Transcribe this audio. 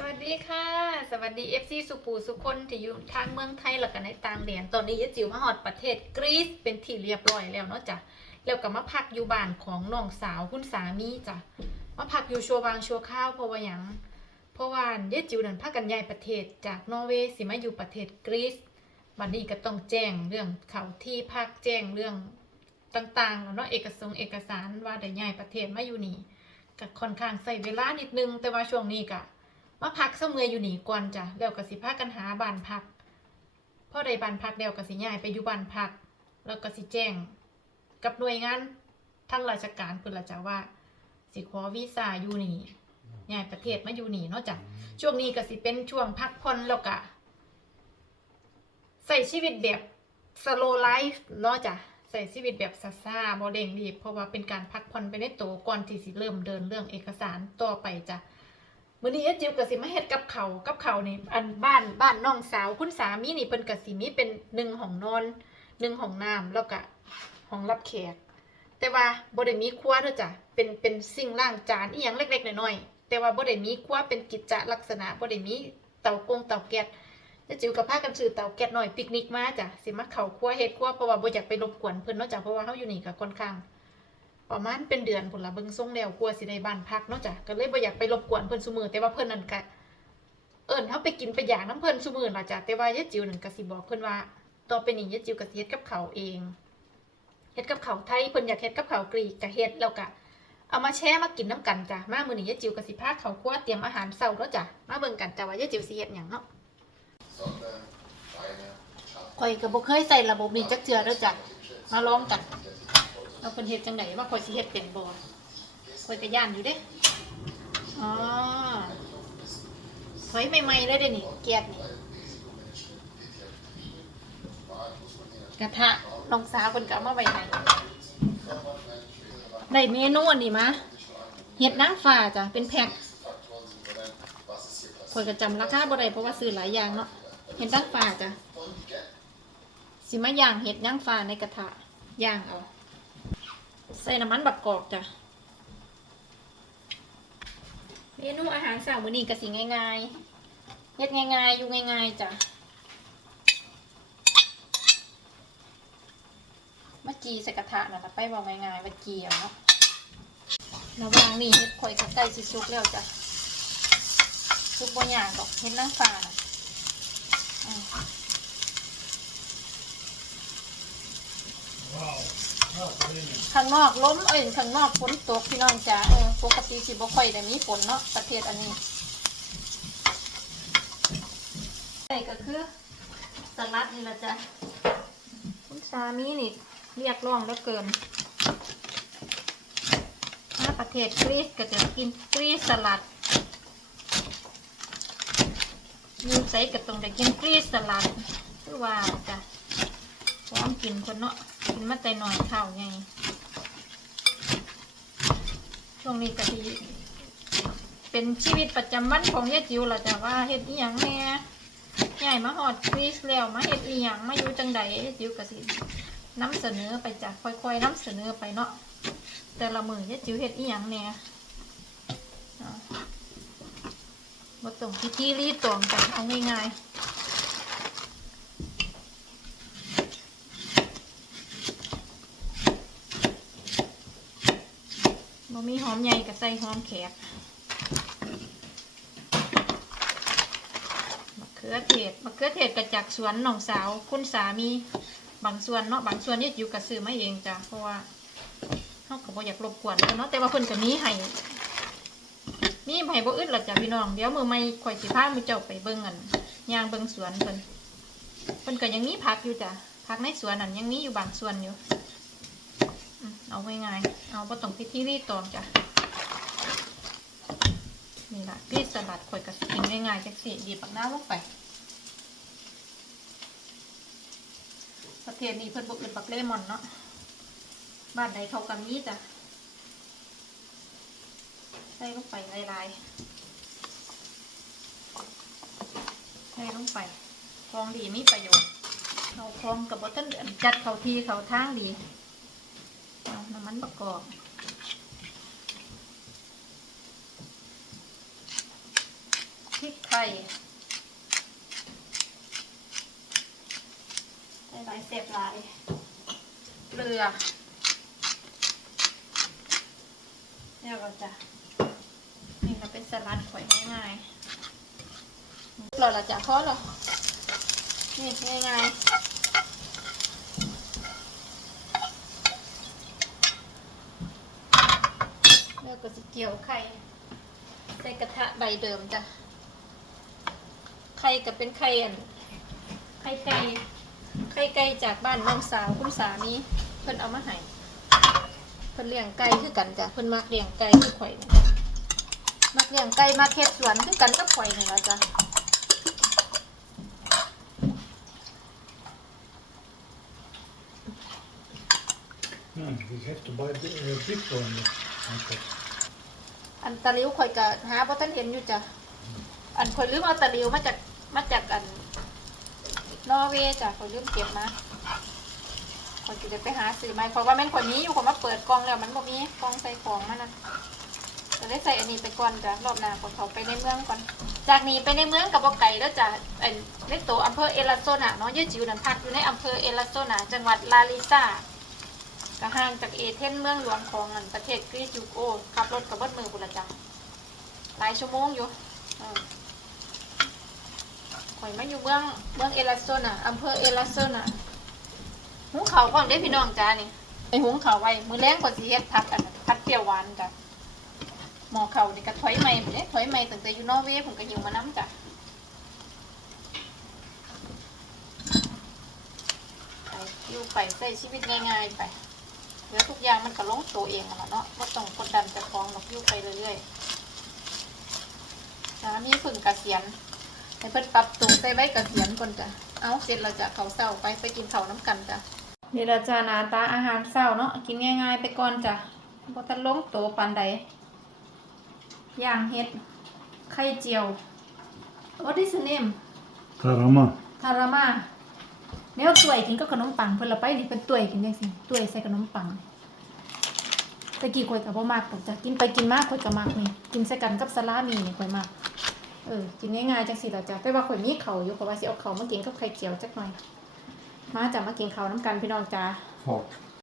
สวัสดีค่ะ สวัสดี FC สุปูสุคนที่อยู่ทางเมืองไทยแล้วก็ในต่างแดนตอนนี้ยะจิ๋วมาฮอดประเทศกรีซเป็นที่เรียบร้อยแล้วเนาะจ้ะแล้วก็มาพักอยู่บ้านของน้องสาวคุณสามีจ้ะมาพักอยู่ชัวบางชัวข้าวเพราะว่าหยังเพราะว่ายะจิ๋วนั่นพากันยายประเทศจากนอร์เวย์สิมาอยู่ประเทศกรีซบัดนี้ก็ต้องแจ้งเรื่องเขาที่พักแจ้งเรื่องต่างๆเนาะเอกสงเอกสารว่าได้ย้ายประเทศมาอยู่นี่ก็ค่อนข้างใช้เวลานิดนึงแต่ว่าช่วงนี้ก็ มาพักเสมืออยู่หนีก่อนจ้ะแล้วก็สิพากันหาบ้านพักพอได้บ้านพักแล้วก็สิย้ายไปอยู่บ้านพัก แล้วก็สิแจ้ง กับหน่วยงานทางราชการเพิ่นละจ้ะว่า สิขอวีซ่าอยู่นี่ย้ายประเทศมาอยู่นี่เนาะจ้ะช่วงนี้ก็สิเป็นช่วงพักผ่อนแล้วก็ใส่ชีวิตแบบ slow life เนาะจ้ะใส่ชีวิตแบบซาซาๆบ่เร่งรีบเพราะว่าเป็นการพักผ่อนไปในตัวก่อนที่สิเริ่มเดินเรื่องเอกสารต่อไปจ้ะ มื้อนี้ยจิ๋วก็สิมาเฮ็ดกับเขากับเขานี่อันบ้านบ้านน้องสาวคุณสามีนี่เพิ่นก็สิมีเป็นหนึ่งห้องนอนหนึ่งห้องน้ำแล้วก็ห้องรับแขก แต่ว่าบ่ได้มีครัวเด้อจ้ะเป็นเป็นสิ่งล้างจานอีหยังเล็กๆน้อยๆแต่ว่าบ่ได้มีครัวเป็นกิจจลักษณะบ่ได้มีเตากงเตาแก๊สยายจิ๋วก็พากันซื้อเตาแก๊สน้อยปิกนิกมาจ้ะสิมาเข้าครัวเฮ็ดครัวเพราะว่าบ่อยากไปรบกวนเพิ่นเนาะจ้ะเพราะว่าเฮาอยู่นี่ก็ค่อนข้าง ประมาณเป็นเดือนพุ่นละเบิ่งทรงแล้วกลัวสิได้บ้านพักเนาะจ้ะก็เลยบ่อยากไปรบกวนเพิ่นซุมือแต่ว่าเพิ่นนั่นก็เอิ้นเฮาไปกินไปอย่างน้ำเพิ่นซุมือล่ะจ้ะแต่ว่ายายจิ๋วนั่นก็สิบอกเพิ่นว่าต่อไปนี้ยายจิ๋วก็สิเฮ็ดกับเขาวเองเฮ็ดกับเขาวไทยเพิ่นอยากเฮ็ดกับเขาวกรีกก็เฮ็ดแล้วก็เอามาแช่มากินน้ำกันจ้ะมามื้อนี้ยายจิ๋วก็สิพาเขาครัวเตรียมอาหารเช้าเนาะจ้ะมาเบิ่งกันจ้ะว่ายายจิ๋วสิเฮ็ดหยังเนาะ Sonne, Beine, Schatten, ข่อยก็บ่เคยใส่ระบบนี้จักเทื่อเด้อจ้ะมาลองกัน ว่าเพิ่นเฮ็ดจังไดว่าข่อยสิเฮ็ดเป็นบ่ข่อยก็ย่านอยู่เด้อ๋อถอยใหม่ๆเลยเด้นี่เกียดนี่กระทะน้องสาวคนก็เอามาไว้ให้ได้เมนูอันนี้มาเห็ดนางฟ้าจ้ะเป็นแพ็คข่อยก็จำราคาบ่ได้เพราะว่าซื้อหลายอย่างเนาะเห็ดนางฟ้าจ้ะสิมาย่างเห็ดนางฟ้าในกระทะย่างเอา ใส่น้ำมันบักกอกจ้ะเมนูอาหารสาวมื้อนี้ก็สิง่ายๆเฮ็ดง่ายๆ อยู่ง่ายๆจ้ะมาจีใส่กระทะนะล่ะไปบอกง่ายๆว่าจีเอาเนาะระว่างนี้เฮ็ดข่อยก็ใกล้สิสุกแล้วจ้ะสุกบ่ย่ากดอกเฮ็ดนางฟ้าน่ะอืม ข้างนอกล้มเอ้ยข้างนอกฝนตกพี่น้องจ้ะเออปกติสิบ่ค่อยได้มีฝนเนาะประเทศอันนี้ใส่ก็คือสลัดนี่ละจ้ะคุณสามีนี่เรียกร้องเหลือเกินถ้าประเทศกรีซก็จะกินกรีซสลัดยูใส่ก็ต้องได้กินกรีซสลัดคือว่าจ้ะพร้อมกินคนเนาะ กินมาแต่หน่อยข้าวไงช่วงนี้ก็ทีเป็นชีวิตประจำวันของยายจิ๋วล่ะจ้ะว่าเฮ็ดอีหยังแหน่ใหญ่มาฮอดกรีซแล้วมาเฮ็ดอีหยังมาอยู่จังใดยายจิ๋วก็สินำเสนอไปจ้ะค่อยๆนำเสนอไปเนาะแต่ละมือยายจิ๋วเฮ็ดอีหยังแน่อ่าบ่ต้องพิธีรีตองกันเอาง่ายๆ มีหอมใหญ่ก็ใส่หอมแขกมะเขือเทศมะเขือเทศก็จากสวนน้องสาว คุณสามีบางส่วนเนาะบางส่วนนี่อยู่กับซื้อมาเองจ้ะเพราะว่าเขาก็บ่อยากรบกวนเนเนาะแต่ว่าเพิ่นก็มีให้มีให้บ่อึดหรอกจ้ะพี่น้องเดี๋ยวมือไม่ข่อยสิพามือเจ้าไปเบิ่งกันย่างเบิ่งสวนเพิ่นเพิ่นก็ยังมีผักอยู่จ้ะผักในสวนนั่นยังมีอยู่บางส่วนอยู่ เอาง่ายๆเอาบ่ต้องพิธีรีตองจ้ะ นี่ละพี่สลัดข่อยก็สิกินง่ายๆจังซี่ดีบักหน้าลงไป ประเทศนี้เพิ่นบ่เอิ้นบักเลมอนเนาะ บ้านใดเขาก็มีจ้ะ ใส่ลงไปลายๆ ใส่ลงไปของดีมีประโยชน์เอาของกับบทันเดือนจัดเขาทีเขาทางดี น้ำมันประกอบพริกไทยใส่หลายเสียบหลายเกลือเนี่ยเราจะนี่เราเป็นสลัดข่อยง่ายๆเราจะพอเหรอนี่ง่ายๆแล้วก็ จะเกี่ยวไข่ใส่กระทะใบเดิมจ้ะไข่กับเป็นไข่อันไข่ไก่ไข่ไก่จากบ้านน้องสาวคุณสามีเพิ่นเอามาให้เพิ่นเลี้ยงไก่คือกันจ้ะเพิ่นมักเลี้ยงไก่คือข่อยมักเลี้ยงไก่มาเฮ็ดสวนคือกันกับข่อยนี่ละจ้ะ Ja, we have to buy the uh, big one. Okay. อันตะหลิวข่อยก็หาบ่ทันเห็นอยู่จ้ะอันข่อยลืมเอาตะหลิวมาจากมาจากอันนอร์เวย์จ้ะข่อยลืมเก็บมาข่อยสิได้ไปหาซื้อใหม่เพราะว่าแม่นข่อยมีอยู่ข่อยมาเปิดกล่องแล้วมันบ่มีกล่องใส่ของมันน่ะจะได้ใส่อันนี้ไปก่อนจ้ะรอบหน้าข่อยเขาไปในเมืองก่อน จากนี้ไปในเมืองกับบ่ไก่แล้วจ้ะไอ้ในตัวอำเภอเอลาโซนาเนาะยายจิ๋วนั่นพักอยู่ในอำเภอเอลาโซนาจังหวัดลาลิซา ก็ห่างจากเอเธนเมืองหลวงของอประเทศกรีซยูโอ้ขับรถกับเบิดมือพุ่นละจ้ะหลายชั่วโมงอยู่เออข่อยมาอยู่เมืองเมืองเอลาโซนาอำเภอเอลาโซนาหุงเขาก่อนได้พี่น้องจ้านี่ไปหุงเขาไว้ มือแรงกว่าสิเฮ็ดผัดอันนั้นผัดเปรี้ยวหวานจ้ะหมอเขานี่ก็ถอยใหม่พุ่นเด้ถอยใหม่ตั้งแต่อยู่นอร์เวย์ผมก็หิวมาน้ำจ้ะอยู่ไปใช้ชีวิตง่ายๆไป เดี๋ยวทุกอย่างมันก็ลงตัวเองอะเนาะไม่ต้องกดดันจะคล้องหรอกอยู่ไปเรื่อยๆสามีฝึ่งเกษียณให้เพิ่นปรับตัวใส่ใบเกษียณก่อนจ้ะเอาเสร็จเราจะเขาวเศร้าไปไปกินเขาวน้ำกันจ้ะนี่เราจะหนาตาอาหารเศร้าเนาะกินง่าย ๆ ไปก่อนจ้ะพอทันลงโตวปานใดย่างเฮ็ดไข่เจียว What is the name Tarama. ทารามา แนวตัวยกินก็ขนมปังเพิ่นละไปนี่เป็นตัวยกินจังซี่ตัวยใส่ขนมปังตะกี้ข่อยก็บ่มักตกจ้ะกินไปกินมาข่อยก็มักนี่กินใส่กันกับสลามีนี่ข่อยมักเออกินง่ายๆจังซี่ล่ะจ้ะแต่ว่าข่อยมีข้าวอยู่ข่อยว่าสิเอาข้าวมากินกับไข่เจียวจักหน่อยมาจ้ะมากินข้าวน้ำกันพี่น้องจ้า